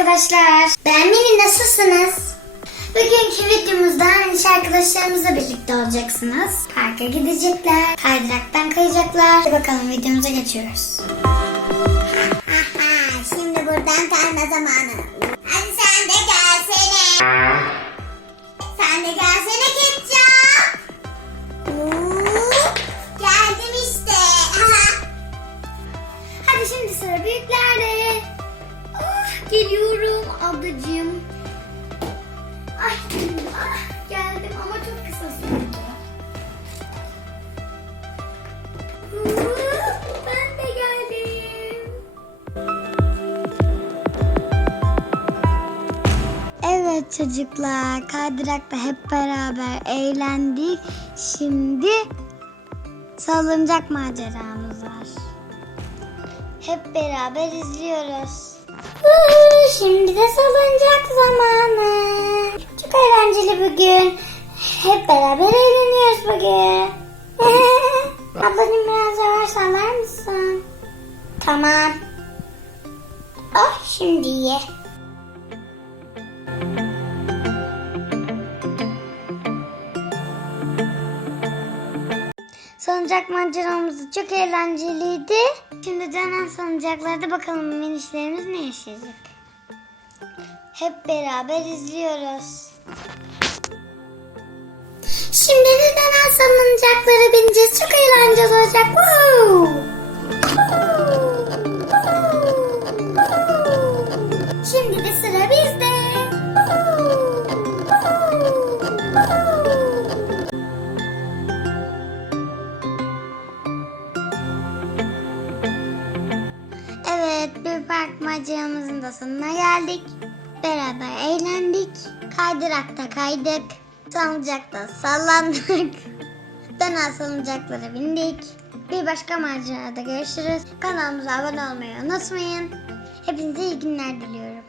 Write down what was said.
arkadaşlar. Ben Mini nasılsınız? Bugünkü videomuzda Niş arkadaşlarımızla birlikte olacaksınız. Parka gidecekler, kaydıraktan kayacaklar. Hadi bakalım videomuza geçiyoruz. Şimdi buradan kayma zamanı. Hadi sen de gelsene. Sen de gelsene Ketçap. Geldim işte. Hadi şimdi sıra büyüklerde. Geliyorum ablacığım. Ay ah, geldim ama çok kısa sürdü. Ben de geldim. Evet çocuklar kaydırakta hep beraber eğlendik. Şimdi salıncak maceramız var. Hep beraber izliyoruz. Şimdi de salıncak zamanı. Çok eğlenceli bugün. Hep beraber eğleniyoruz bugün. Ablacığım biraz yavaş sallar mısın? Tamam. Oh şimdi ye. Salıncak maceramız çok eğlenceliydi. Şimdi dönen salıncaklarda bakalım minişlerimiz ne yaşayacak. Hep beraber izliyoruz. Şimdi de dönen salıncaklara bineceğiz. Çok eğlenceli olacak. Maceramızın da sonuna geldik. Beraber eğlendik. Kaydırakta kaydık. Salıncakta sallandık. Dönen salıncaklara bindik. Bir başka macerada görüşürüz. Kanalımıza abone olmayı unutmayın. Hepinize iyi günler diliyorum.